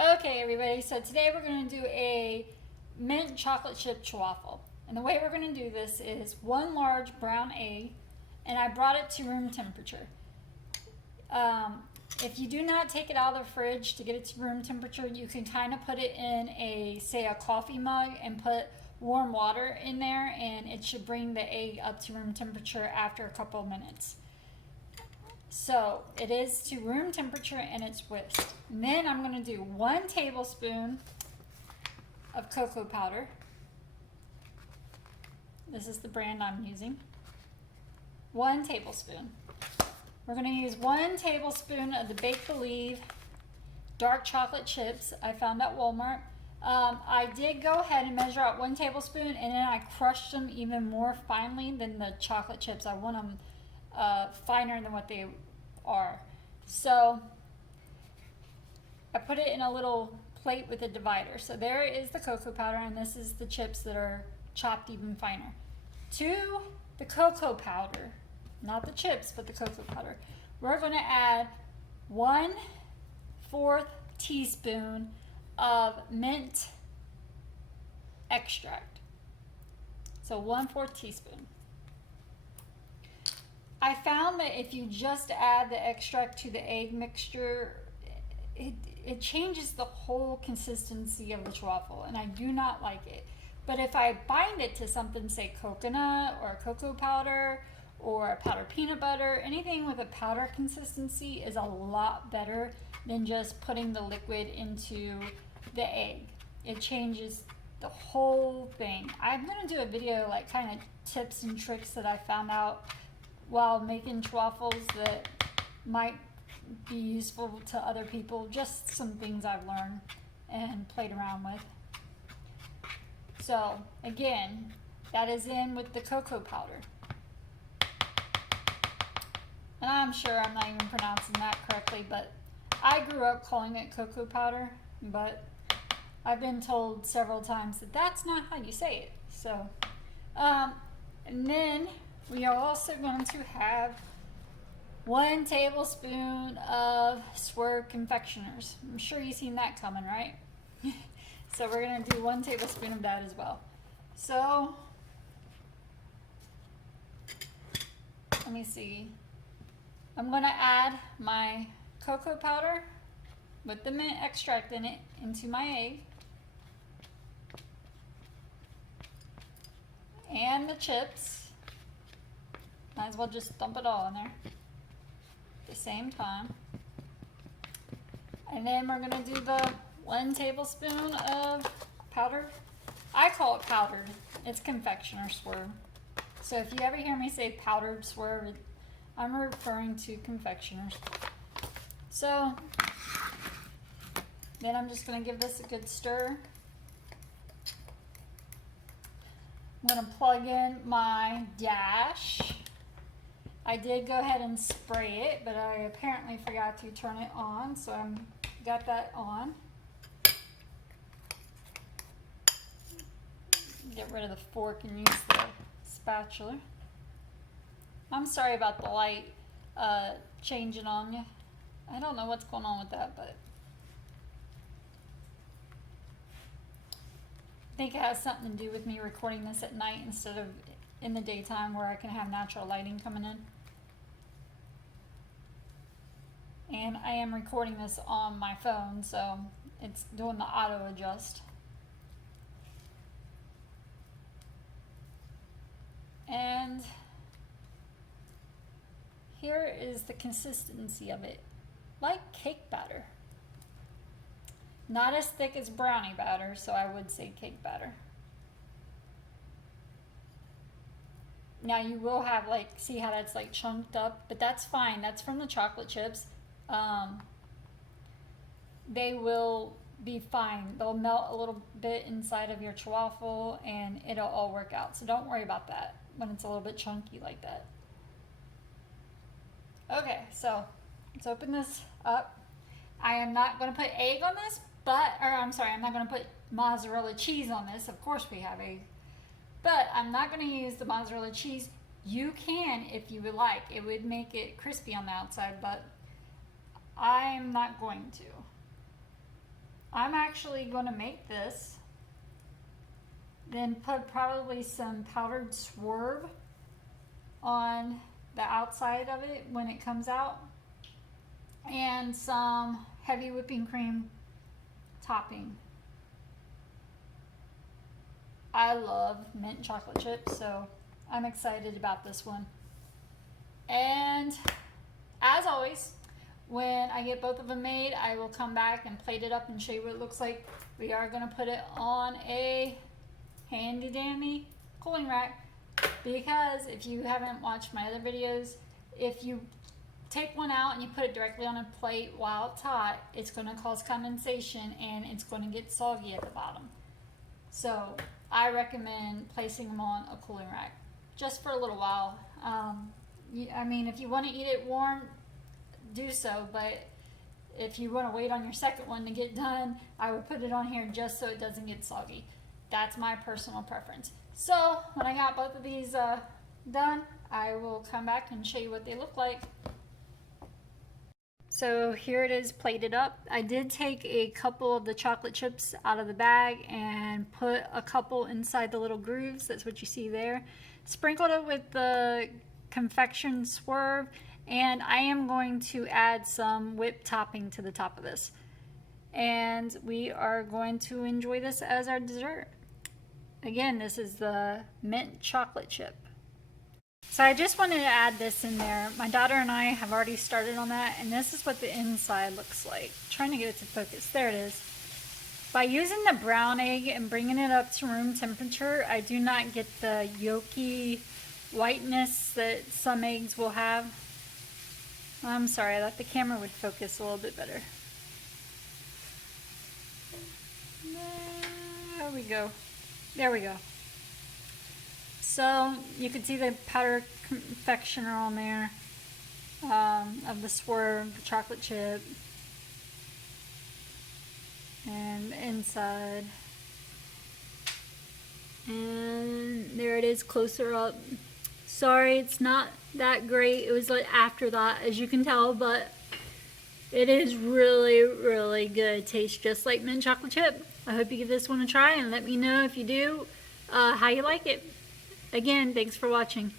Okay, everybody, so today we're going to do a mint chocolate chip waffle. And the way we're going to do this is one large brown egg, and I brought it to room temperature. If you do not take it out of the fridge to get it to room temperature, you can kind of put it in say a coffee mug and put warm water in there, and it should bring the egg up to room temperature after a couple of minutes. So it is to room temperature and it's whisked. And then I'm going to do 1 tablespoon of cocoa powder. This is the brand I'm using. 1 tablespoon. We're going to use 1 tablespoon of the Bake Believe dark chocolate chips I found at Walmart. I did go ahead and measure out 1 tablespoon, and then I crushed them even more finely than the chocolate chips. I want them finer than what they are. So I put it in a little plate with a divider. So there is the cocoa powder, and this is the chips that are chopped even finer. To the cocoa powder, not the chips, but the cocoa powder, we're going to add 1/4 teaspoon of mint extract. So 1/4 teaspoon. I found that if you just add the extract to the egg mixture, it changes the whole consistency of the waffle, and I do not like it. But if I bind it to something, say coconut or cocoa powder or powdered peanut butter, anything with a powder consistency is a lot better than just putting the liquid into the egg. It changes the whole thing. I'm going to do a video like kind of tips and tricks that I found out while making waffles that might be useful to other people. Just some things I've learned and played around with. So again, that is in with the cocoa powder. And I'm sure I'm not even pronouncing that correctly, but I grew up calling it cocoa powder, but I've been told several times that that's not how you say it. So, and then we are also going to have 1 tablespoon of Swerve confectioners. I'm sure you've seen that coming, right? So we're going to do 1 tablespoon of that as well. So let me see. I'm going to add my cocoa powder with the mint extract in it into my egg. And the chips. Might as well just dump it all in there at the same time. And then we're going to do the 1 tablespoon of powdered. I call it powdered. It's confectioner Swerve. So if you ever hear me say powdered Swerve, I'm referring to confectioners. So then I'm just going to give this a good stir. I'm going to plug in my dash. I did go ahead and spray it, but I apparently forgot to turn it on, so I got that on. Get rid of the fork and use the spatula. I'm sorry about the light changing on you. I don't know what's going on with that, but I think it has something to do with me recording this at night instead of in the daytime where I can have natural lighting coming in. And I am recording this on my phone, so it's doing the auto adjust. And here is the consistency of it, like cake batter. Not as thick as brownie batter, so I would say cake batter. Now you will have see how that's like chunked up, but that's fine. That's from the chocolate chips. They will be fine. They'll melt a little bit inside of your waffle and it'll all work out. So don't worry about that when it's a little bit chunky like that. Okay, so let's open this up. I am not going to put egg on this, I'm not going to put mozzarella cheese on this. Of course we have egg. But I'm not going to use the mozzarella cheese. You can if you would like. It would make it crispy on the outside, but I'm not going to. I'm actually going to make this, then put probably some powdered swerve on the outside of it when it comes out, and some heavy whipping cream topping. I love mint chocolate chips, so I'm excited about this one. And as always, when I get both of them made, I will come back and plate it up and show you what it looks like. We are going to put it on a handy dandy cooling rack, because if you haven't watched my other videos, if you take one out and you put it directly on a plate while it's hot, it's going to cause condensation and it's going to get soggy at the bottom. So I recommend placing them on a cooling rack just for a little while. I mean, if you want to eat it warm, do so, but if you want to wait on your second one to get done, I would put it on here just so it doesn't get soggy. That's my personal preference. So when I got both of these done, I will come back and show you what they look like. So here it is plated up. I did take a couple of the chocolate chips out of the bag and put a couple inside the little grooves. That's what you see there. Sprinkled it with the confection swerve, and I am going to add some whipped topping to the top of this. And we are going to enjoy this as our dessert. Again, this is the mint chocolate chip. So I just wanted to add this in there. My daughter and I have already started on that, and this is what the inside looks like. I'm trying to get it to focus. There it is. By using the brown egg and bringing it up to room temperature, I do not get the yolky whiteness that some eggs will have. I'm sorry, I thought the camera would focus a little bit better. There we go. There we go. So you can see the powder confectioner on there of the swerve, the chocolate chip, and the inside. And there it is closer up. Sorry, it's not that great. It was like after that, as you can tell, but it is really, really good. It tastes just like mint chocolate chip. I hope you give this one a try and let me know if you do how you like it. Again, thanks for watching.